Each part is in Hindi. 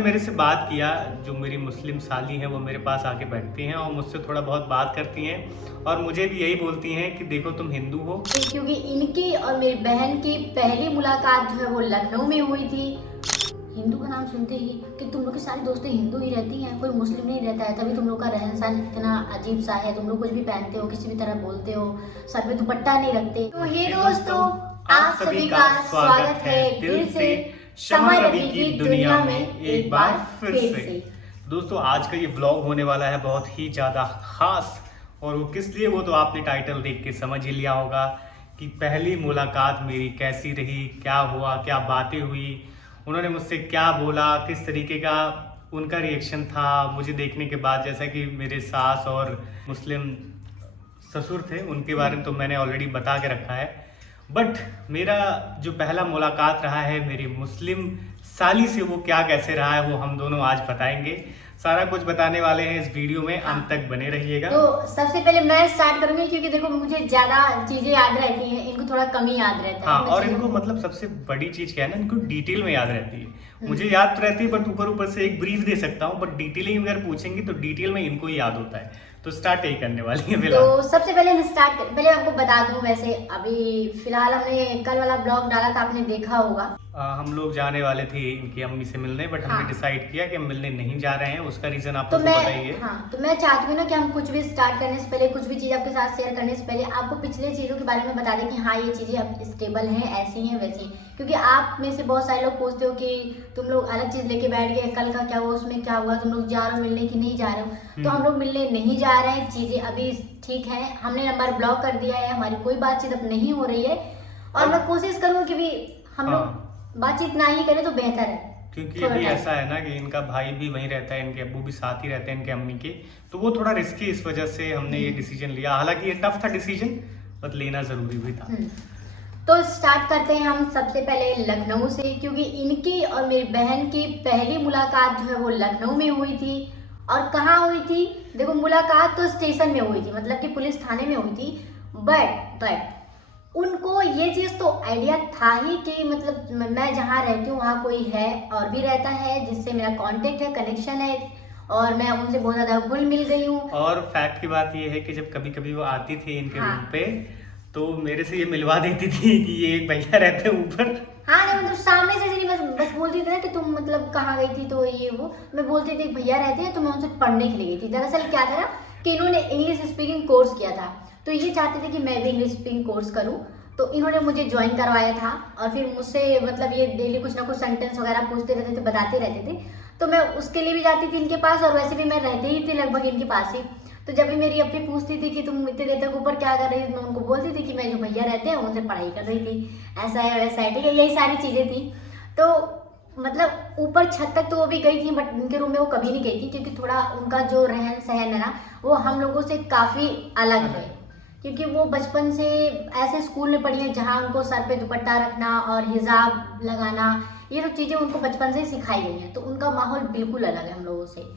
मेरे से बात किया, जो मेरी मुस्लिम साली हैं वो मेरे पास आके बैठती हैं और मुझसे थोड़ा बहुत बात करती हैं और मुझे भी यही बोलती हैं कि देखो तुम हिंदू हो। क्योंकि इनकी और मेरी बहन की पहली मुलाकात जो है वो लखनऊ में हुई थी। हिंदू का नाम सुनते ही कि तुम लोग की सारी दोस्तें हिंदू ही रहती हैं, कोई मुस्लिम नहीं रहता है, तभी तुम लोग का रहन सहन इतना अजीब सा है, तुम लोग कुछ भी पहनते हो, किसी भी तरह बोलते हो, सर पे दुपट्टा नहीं रखते। तो ये दोस्तों, आप सभी का स्वागत है दिल से शमा रवि की दुनिया में एक बार फिर से। दोस्तों आज का ये ब्लॉग होने वाला है बहुत ही ज़्यादा खास, और वो किस लिए वो तो आपने टाइटल देख के समझ ही लिया होगा कि पहली मुलाकात मेरी कैसी रही, क्या हुआ, क्या बातें हुई, उन्होंने मुझसे क्या बोला, किस तरीके का उनका रिएक्शन था मुझे देखने के बाद। जैसा कि मेरे सास और मुस्लिम ससुर थे, उनके बारे में तो मैंने ऑलरेडी बता के रखा है, बट मेरा जो पहला मुलाकात रहा है मेरी मुस्लिम साली से, वो क्या कैसे रहा है वो हम दोनों आज बताएंगे। सारा कुछ बताने वाले हैं इस वीडियो में, अंत तक बने रहिएगा। तो सबसे पहले मैं स्टार्ट करूंगी क्योंकि देखो मुझे ज्यादा चीजें याद रहती हैं, इनको थोड़ा कम ही याद रहता है। हाँ, और इनको मतलब सबसे बड़ी चीज क्या है ना, इनको डिटेल में याद रहती है। मुझे याद तो रहती है बट ऊपर ऊपर से एक ब्रीफ दे सकता हूँ, बट डिटेलिंग अगर पूछेंगे तो डिटेल में इनको ही याद होता है। तो स्टार्ट यही करने वाली है फिलहाल। तो सबसे पहले हम पहले आपको बता दूं, वैसे अभी फिलहाल हमने कल वाला ब्लॉग डाला था, आपने देखा होगा। हम लोग जाने वाले थे इनकी अम्मी से मिलने, बट हमने डिसाइड किया कि हम मिलने नहीं जा रहे हैं। उसका रीजन आपको तो बताइए। तो मैं चाहती हूँ ना कि हम कुछ भी स्टार्ट करने से पहले, कुछ भी चीज़ आपके साथ शेयर करने से पहले आपको पिछले चीज़ों के बारे में बता दें कि हाँ ये चीज़ें अब स्टेबल हैं, ऐसी हैं वैसी। क्योंकि आप में से बहुत सारे लोग पूछते हो कि तुम लोग अलग चीज़ लेके बैठ गए, कल का क्या हुआ, उसमें क्या हुआ, तुम लोग जा रहे हो मिलने की नहीं जा रहे हो। तो हम लोग मिलने नहीं जा रहे हैं, चीज़ें अभी ठीक है, हमने नंबर ब्लॉक कर दिया है, हमारी कोई बातचीत अब नहीं हो रही है। और मैं कोशिश करूँ कि भी हम लोग बातचीत ना ही करें तो बेहतर है, क्योंकि अभी ऐसा है ना कि इनका भाई भी वहीं रहता है, इनके अब्बू भी साथ ही रहते हैं इनके अम्मी के, तो वो थोड़ा रिस्की, इस वजह से हमने ये डिसीजन लिया। हालांकि ये टफ था डिसीजन, बट लेना जरूरी भी था। तो स्टार्ट करते हैं हम सबसे पहले लखनऊ से, क्योंकि इनकी और मेरी बहन की पहली मुलाकात जो है वो लखनऊ में हुई थी। और कहाँ हुई थी? देखो, मुलाकात तो स्टेशन में हुई थी, मतलब कि पुलिस थाने में हुई थी। बट उनको ये चीज़ तो आइडिया था ही कि मतलब मैं जहाँ रहती हूँ वहाँ कोई है और भी रहता है जिससे मेरा कांटेक्ट है, कनेक्शन है, और मैं उनसे बहुत ज़्यादा घुल मिल गई हूँ। और फैक्ट की बात ये है कि जब कभी कभी वो आती थी इनके रूम पे, तो मेरे से ये मिलवा देती थी कि ये एक भैया रहते हैं ऊपर। हाँ नहीं, मतलब सामने से नहीं, बस बोलती थी ना कि तुम मतलब कहाँ गई थी, तो ये वो मैं बोलती थी भैया रहते हैं, तो मैं उनसे पढ़ने के लिए गई थी। दरअसल क्या था ना कि इन्होंने इंग्लिश स्पीकिंग कोर्स किया था, तो ये चाहते थे कि मैं भी इंग्लिश स्पीकिंग कोर्स करूँ, तो इन्होंने मुझे ज्वाइन करवाया था। और फिर मुझसे मतलब ये डेली कुछ ना कुछ सेंटेंस वगैरह पूछते रहते थे, बताते रहते थे, तो मैं उसके लिए भी जाती थी इनके पास, और वैसे भी मैं रहती ही थी लगभग इनके पास ही। तो जब भी मेरी अपनी पूछती थी कि तुम इतने देर तक ऊपर क्या कर रही थी, मैं उनको बोलती थी कि मैं जो भैया रहते हैं उनसे पढ़ाई कर रही थी, ऐसा है वैसा है, ठीक है, यही सारी चीज़ें थी। तो मतलब ऊपर छत तक तो वो भी गई थी, बट उनके रूम में वो कभी नहीं गई थी, क्योंकि थोड़ा उनका जो रहन सहन है ना वो हम लोगों से काफ़ी अलग है। क्योंकि वो बचपन से ऐसे स्कूल में पढ़ी है जहाँ उनको सर पे दुपट्टा रखना और हिजाब लगाना, ये सब चीज़ें उनको बचपन से ही सिखाई गई हैं, तो उनका माहौल बिल्कुल अलग है हम लोगों से।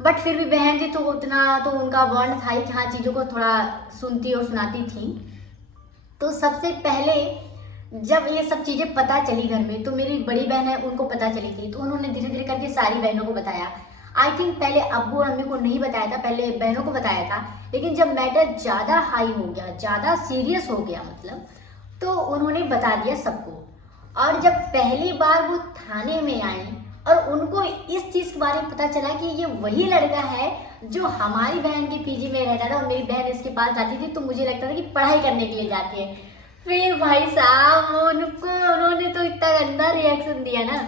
बट फिर भी बहन जी तो उतना तो उनका बॉन्ड था ही कि हाँ चीज़ों को थोड़ा सुनती और सुनाती थी। तो सबसे पहले जब ये सब चीज़ें पता चली घर में, तो मेरी बड़ी बहन है उनको पता चली थी, तो उन्होंने धीरे धीरे करके सारी बहनों को बताया। आई थिंक पहले अब्बू और अम्मी को नहीं बताया था, पहले बहनों को बताया था। लेकिन जब मैटर ज़्यादा हाई हो गया, ज़्यादा सीरियस हो गया मतलब, तो उन्होंने बता दिया सबको। और जब पहली बार वो थाने में आई और उनको इस चीज़ के बारे में पता चला कि ये वही लड़का है जो हमारी बहन के पीजी में रहता था और मेरी बहन इसके पास जाती थी, तो मुझे लगता था कि पढ़ाई करने के लिए जाती है। फिर भाई साहब उन्होंने तो इतना गंदा रिएक्शन दिया ना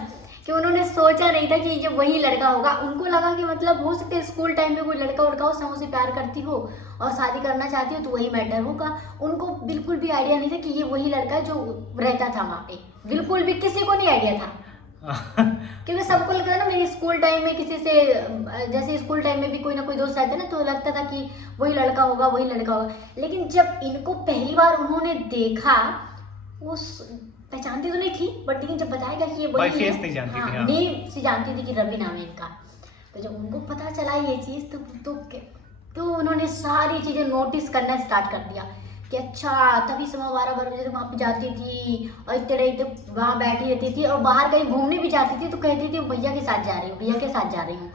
कि उन्होंने सोचा नहीं था कि ये वही लड़का होगा। उनको लगा कि मतलब हो सकता है स्कूल टाइम में कोई लड़का उड़का हो, समूह से प्यार करती हो और शादी करना चाहती हो, तो वही मैटर होगा। उनको बिल्कुल भी आइडिया नहीं था कि ये वही लड़का जो रहता था वहाँ पे, बिल्कुल भी किसी को नहीं आइडिया था। क्योंकि सबको लगता था ना, मेरी स्कूल टाइम में किसी से, जैसे स्कूल टाइम में भी कोई ना कोई दोस्त रहते ना, तो लगता था कि वही लड़का होगा, वही लड़का होगा। लेकिन जब इनको पहली बार उन्होंने देखा, वो पहचानती तो नहीं थी, बट लेकिन जब बताएगा कि ये वही है, नहीं जानती थी, नेम से जानती थी कि रवि नाम है इनका। तो जब उनको पता चला ये चीज़, तो उन्होंने सारी चीज़ें नोटिस करना स्टार्ट कर दिया कि अच्छा तभी 12:15 बजे तक वहाँ पे जाती थी और इतने वहाँ बैठी रहती थी, और बाहर कहीं घूमने भी जाती थी तो कहती थी भैया के साथ जा रही हूँ, भैया के साथ जा रही हूँ।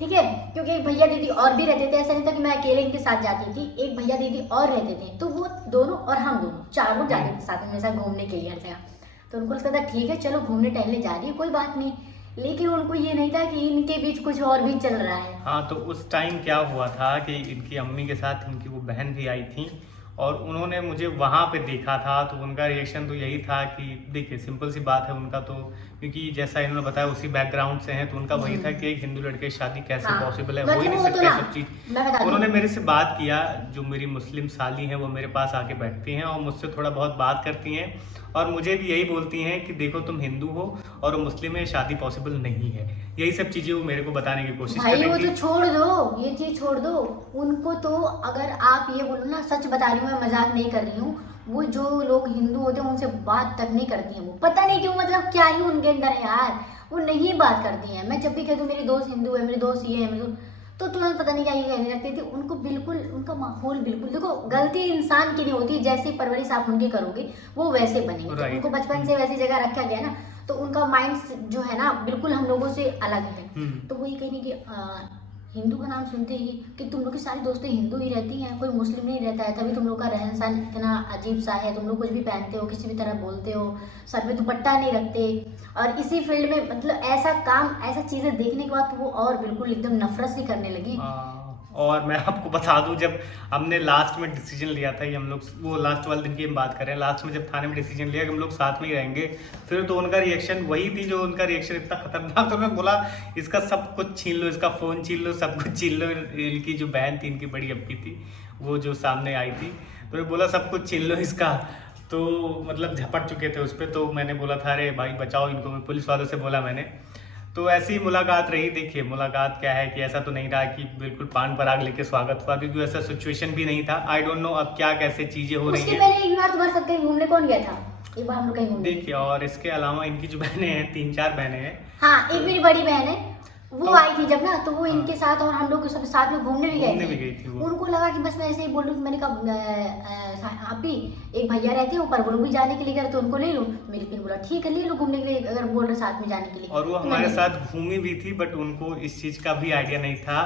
ठीक है, क्योंकि एक भैया दीदी और भी रहते थे, ऐसा नहीं था कि मैं अकेले इनके साथ जाती थी, एक भैया दीदी और रहते थे, तो वो दोनों और हम दोनों 4 लोग जाते थे साथ में मेरे साथ घूमने के लिए हर जगह। तो उनको लगता था ठीक है चलो घूमने टहलने जा रही है कोई बात नहीं, लेकिन उनको ये नहीं था कि इनके बीच कुछ और भी चल रहा है। हाँ, तो उस टाइम क्या हुआ था कि इनकी अम्मी के साथ इनकी वो बहन भी आई थी और उन्होंने मुझे वहाँ पे देखा था, तो उनका रिएक्शन तो यही था कि देखिए सिंपल सी बात है उनका, तो क्योंकि जैसा इन्होंने बताया उसी बैकग्राउंड से हैं, तो उनका वही था कि एक हिंदू लड़के की शादी कैसे हाँ, पॉसिबल है, हो मतलब ही नहीं वो तो सकता ना, सब चीज़। मैं बता दूं, उन्होंने मेरे से बात किया, जो मेरी मुस्लिम साली हैं वो मेरे पास आके बैठती हैं और मुझसे थोड़ा बहुत बात करती हैं और मुझे भी यही बोलती हैं कि देखो तुम हिंदू हो और मुस्लिम में शादी पॉसिबल नहीं है। यही सब चीज़ें वो मेरे को बताने की कोशिश भाई वो करेंगी। तो छोड़ दो, ये चीज छोड़ दो उनको। तो अगर आप ये बोलो ना, सच बता रही हूँ, मैं मजाक नहीं कर रही हूँ, वो जो लोग हिंदू होते हैं उनसे बात तक नहीं करती हैं, वो पता नहीं क्यों, मतलब क्या ही उनके अंदर है यार, वो नहीं बात करती हैं। मैं जब भी कह दूँ मेरी दोस्त हिंदू है, मेरी दोस्त ये है, मेरी दोस्त, तो तुरंत पता नहीं क्या ही कहने लगती थी। उनको बिल्कुल उनका माहौल बिल्कुल, देखो गलती इंसान की नहीं होती, जैसी परवरिश आप उनकी करोगे वो वैसे बनेंगे। तो Right. उनको बचपन से वैसी जगह रखा गया ना, तो उनका माइंड जो है ना बिल्कुल हम लोगों से अलग है। तो वही कहेंगे कि हिंदू का नाम सुनते ही कि तुम लोग की सारी दोस्तें हिंदू ही रहती हैं, कोई मुस्लिम नहीं रहता है, तभी तुम लोग का रहन सहन इतना अजीब सा है, तुम लोग कुछ भी पहनते हो, किसी भी तरह बोलते हो, सर पे दुपट्टा नहीं रखते। और इसी फील्ड में मतलब ऐसा काम, ऐसा चीज़ें देखने के बाद तो वो और बिल्कुल एकदम नफरत सी करने लगी। और मैं आपको बता दूं, जब हमने लास्ट में डिसीजन लिया था कि हम लोग, वो लास्ट वाले दिन की हम बात कर रहे हैं, लास्ट में जब थाने में डिसीजन लिया कि हम लोग साथ में ही रहेंगे, फिर तो उनका रिएक्शन वही थी, जो उनका रिएक्शन इतना खतरनाक। तो मैं बोला इसका सब कुछ छीन लो, इसका फ़ोन छीन लो, सब कुछ छीन लो। इनकी जो बहन थी, इनकी बड़ी अप्पी थी, वो जो सामने आई थी, तो मैं बोला सब कुछ छीन लो इसका। तो मतलब झपट चुके थे उस पर, तो मैंने बोला था अरे भाई बचाओ इनको, मैं पुलिस वालों से बोला मैंने। तो ऐसी मुलाकात रही। देखिए मुलाकात क्या है कि ऐसा तो नहीं रहा कि बिल्कुल पान पराग लेके स्वागत हुआ, क्योंकि ऐसा सिचुएशन भी नहीं था। आई डोंट नो अब क्या कैसे चीजें हो रही उसके हैं। पहले एक बार तुम्हारे साथ कहीं घूमने कौन गया था? एक बार हम लोग कहीं घूमने गए। देखिए, और इसके अलावा इनकी जो बहनें हैं, 3-4 बहनें हैं। हाँ, एक मेरी बड़ी बहन है, वो तो- आई थी जब ना, तो वो इनके साथ और हम लोग सब साथ में घूमने भी घूमने भी गए गई थे। थी वो। उनको लगा कि बस मैं ऐसे ही बोल रही हूँ, मैंने कहा आप भी, एक भैया रहते हैं ऊपर, वो लोग भी जाने के लिए गए तो उनको ले लो। मेरी पिन बोला ठीक है ले लो घूमने के लिए, अगर बोल रहे साथ में जाने के लिए। और वो तो हमारे मैंने- साथ घूमी भी थी, बट उनको इस चीज का भी आइडिया नहीं था।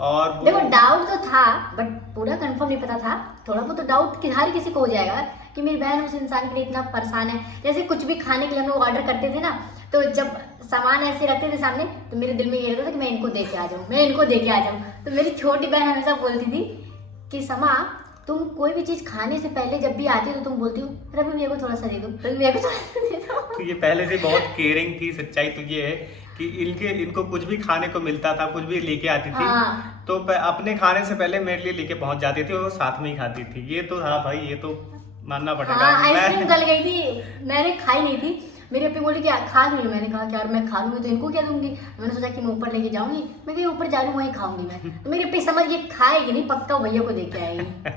और वो देखो डाउट तो था, बट पूरा कंफर्म नहीं पता था। थोड़ा बहुत तो डाउट कि हर किसी को हो जाएगा कि मेरी बहन उस इंसान के लिए इतना परेशान है। जैसे कुछ भी खाने के लिए हम लोग ऑर्डर करते थे ना, तो जब सामान ऐसे रखते थे सामने, तो मेरे दिल में ये रहता था कि मैं इनको दे के आ जाऊँ, मैं इनको दे के आ जाऊँ। तो मेरी छोटी बहन हमेशा बोलती थी कि समा, तुम कोई भी चीज़ खाने से पहले जब भी आती हो तो तुम बोलती हो रवि मेरे को थोड़ा सा दे दो, रवि मेरे को थोड़ा सा दे दो। तो ये पहले से बहुत केयरिंग थी। सच्चाई तो ये है कि इनको कुछ भी खाने को मिलता था, कुछ भी लेके आती थी, हाँ। तो अपने खाने से पहले मेरे लिए लेके पहुंच जाती थी और वो साथ में ही खाती थी। ये तो हाँ भाई, ये तो मानना पड़ेगा। हाँ, आइसक्रीम मैं गल गई थी, मैंने खाई नहीं थी। मेरी अपनी बोली कि खा लूँगी, मैंने कहा कि यार मैं खा लूँगी तो इनको क्या दूंगी। मैंने सोचा कि मैं ऊपर लेके जाऊंगी, मैं कहीं ऊपर जा लूँ वहीं खाऊंगी मैं। तो मेरी अपनी समझ ये खाएगी नहीं, पक्का वो भैया को दे के आएगी।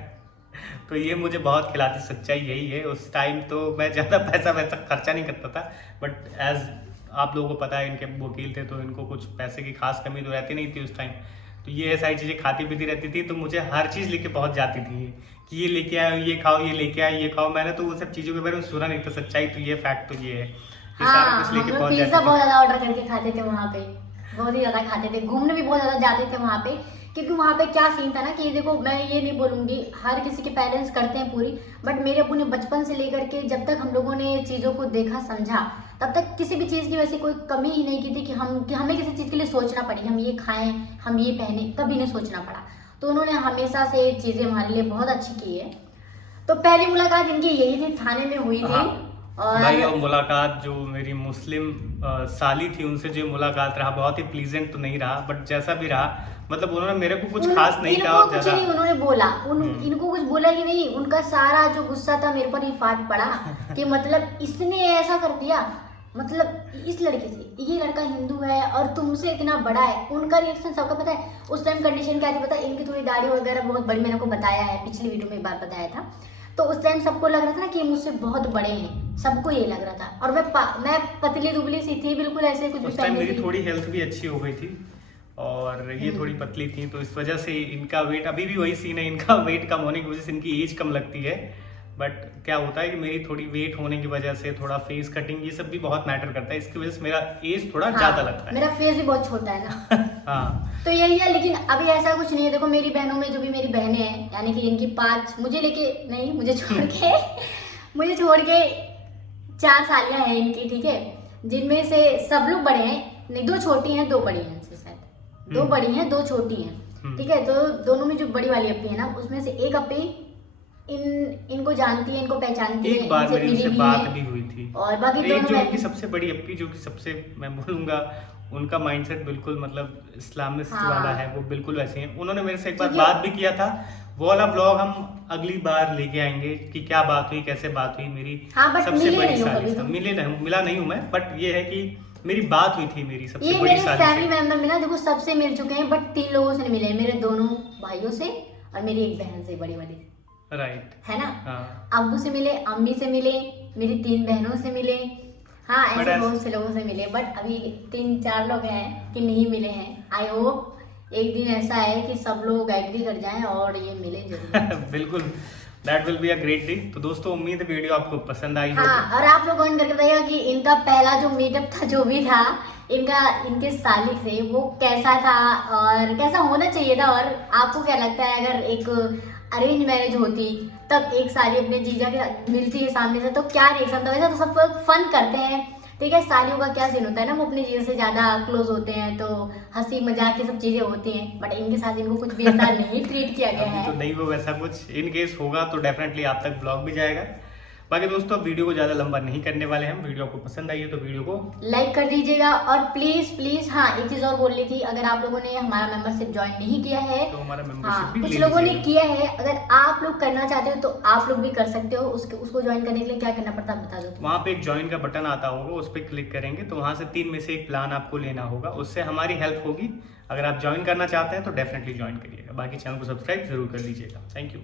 तो ये मुझे बहुत खिलाती। सच्चाई यही है। उस टाइम तो मैं ज़्यादा पैसा वैसा खर्चा नहीं करता था, बट एज आप लोगों को पता है इनके वकील थे, तो इनको कुछ पैसे की खास कमी तो रहती नहीं थी उस टाइम। तो ये सारी चीज़ें खाती पीती रहती थी, तो मुझे हर चीज़ लेके पहुंच जाती थी कि ये लेके आए, ये खाओ, ये लेके आए, ये खाओ। मैंने तो वो सब चीज़ों के बारे में सुना नहीं था। सच्चाई तो ये फैक्ट तो ये है, ये सारा हाँ, कुछ हम लेके लोग पहुंच पिज्जा जाती बहुत थी। ज़्यादा ऑर्डर करके खाते थे वहाँ पे, बहुत ही ज़्यादा खाते थे। घूमने भी बहुत ज़्यादा जाते थे वहाँ पे, क्योंकि वहाँ पे क्या सीन था ना कि देखो मैं ये नहीं बोलूँगी हर किसी के पेरेंट्स करते हैं पूरी, बट मेरे अब्बू ने बचपन से लेकर के जब तक हम लोगों ने चीज़ों को देखा समझा, तब तक किसी भी चीज़ की वैसे कोई कमी ही नहीं की थी कि हमें किसी चीज़ के लिए सोचना पड़ी, हम ये खाएं, हम ये पहने, कभी नहीं सोचना पड़ा। तो उन्होंने हमेशा से चीज़ें हमारे लिए बहुत अच्छी की है। तो पहली मुलाकात इनकी यही थी, थाने में हुई थी। हाँ। भाई, और मुलाकात जो मेरी मुस्लिम साली थी उनसे जो मुलाकात रहा, बहुत ही प्लीजेंट तो नहीं रहा, बट जैसा भी रहा, मतलब उन्होंने मेरे को कुछ खास नहीं कहा। इनको कुछ नहीं उन्होंने बोला, इनको कुछ बोला ही नहीं। उनका सारा जो गुस्सा था मेरे पर ही फाट पड़ा कि मतलब इसने ऐसा कर दिया, मतलब इस लड़के से, ये लड़का हिंदू है और तुमसे इतना बड़ा है। उनका रिएक्शन सबका पता है। उस टाइम कंडीशन क्या थी पता है, इनकी थोड़ी दाढ़ी वगैरह बहुत बड़ी, मैंने को बताया है पिछली वीडियो में एक बार बताया था। तो उस टाइम सबको लग रहा था ना कि मुझसे बहुत बड़े हैं, सबको ये लग रहा था। और मैं पतली दुबली सी थी, बिल्कुल ऐसे कुछ भी उस टाइम पहनी मेरी थी। थोड़ी हेल्थ भी अच्छी हो गई थी, और ये थोड़ी पतली थी, तो इस वजह से इनका वेट अभी भी वही सीन है, इनका वेट कम होने की वजह से इनकी एज कम लगती है। बट क्या होता है कि मेरी थोड़ी वेट होने की वजह से थोड़ा फेस कटिंग ये सब भी बहुत मैटर करता है, इसकी वजह से मेरा एज थोड़ा ज़्यादा लगता है। मेरा फेस भी बहुत छोटा है ना। हाँ, तो यही है, लेकिन अभी ऐसा कुछ नहीं है। देखो मेरी बहनों में जो भी मेरी बहनें हैं, यानी कि इनकी 5 मुझे लेके नहीं, मुझे छोड़ के 4 सालियां हैं इनकी, ठीक है, जिनमें से सब लोग बड़े हैं, नहीं 2 छोटी हैं 2 बड़ी हैं, शायद 2 बड़ी हैं 2 छोटी हैं, ठीक है। तो दोनों में जो बड़ी वाली अपी है ना, उसमें से एक अपी इनको जानती है, इनको पहचानती है, एक बार इनसे मेरी मिली उनसे भी बात है। भी हुई थी। और बाकी एक दोनों जो में उनकी सबसे बड़ी अप्पी, जो कि सबसे मैं बोलूंगा उनका माइंडसेट बिल्कुल मतलब इस्लामिस्ट हाँ। वाला है, वो बिल्कुल वैसे हैं। उन्होंने मेरे से एक बार क्योंकि- बात भी किया था, वो वाला ब्लॉग हम अगली बार लेके आएंगे कि क्या बात हुई, कैसे बात हुई मेरी हाँ, but सबसे मिले बड़ी नहीं हो साली कभी से। तुम। मिला नहीं हूँ मैं, बट ये है कि मेरी बात हुई थी मेरी सबसे ये बड़ी मेरे साली फैमिली से। मेंबर में ना, देखो सबसे मिल चुके हैं, बट 3 लोगों से नहीं मिले, मेरे दोनों भाइयों से और मेरी एक बहन से, बड़ी वाली, राइट, है ना। हाँ। अब्बू से मिले, अम्मी से मिले, मेरी 3 बहनों से मिले, हाँ But ऐसे as- बहुत से लोगों से मिले। बट अभी 3-4 लोग हैं कि नहीं मिले हैं। आई होप एक दिन ऐसा है कि सब लोग एग्री कर जाएं और ये मिले जरूर। बिल्कुल, that will be a great day. तो दोस्तों उम्मीद है वीडियो आपको पसंद आई होगी। हाँ, और आप लोग कमेंट करके बताइएगा कि इनका पहला जो मीटअप था, जो भी था इनके साली से, वो कैसा था और कैसा होना चाहिए था। और आपको क्या लगता है, अगर एक अरेंज मैरिज होती तब एक साली अपने जीजा के साथ मिलती है सामने से, तो क्या रिएक्शन था। वैसे तो सब लोग फन करते हैं, ठीक है, सालियों का क्या सीन होता है ना, वो अपने जीजा से ज़्यादा क्लोज होते हैं, तो हंसी मजाक ये सब चीज़ें होती हैं। बट इनके साथ इनको कुछ भी ऐसा नहीं ट्रीट किया गया अभी है। तो नहीं हो वैसा कुछ, इन केस होगा तो डेफिनेटली आप तक ब्लॉग भी जाएगा। बाकी दोस्तों वीडियो को ज़्यादा लंबा नहीं करने वाले हैं। वीडियो आपको पसंद आई है तो वीडियो को लाइक कर दीजिएगा। और प्लीज हाँ, एक चीज और बोलनी थी, अगर आप लोगों ने हमारा मेंबरशिप ज्वाइन नहीं किया है, तो हमारा हाँ मेंबरशिप भी कुछ ले लोगों ने लीजिएगा। किया है, अगर आप लोग करना चाहते हो तो आप लोग भी कर सकते हो। उसको ज्वाइन करने के लिए क्या करना पड़ता है बता दो। वहाँ पे एक ज्वाइन का बटन आता होगा, उस पर क्लिक करेंगे तो वहाँ से 3 में से एक प्लान आपको लेना होगा, उससे हमारी हेल्प होगी। अगर आप ज्वाइन करना चाहते हैं तो डेफिनेटली ज्वाइन करिएगा। बाकी चैनल को सब्सक्राइब जरूर कर लीजिएगा। Thank you.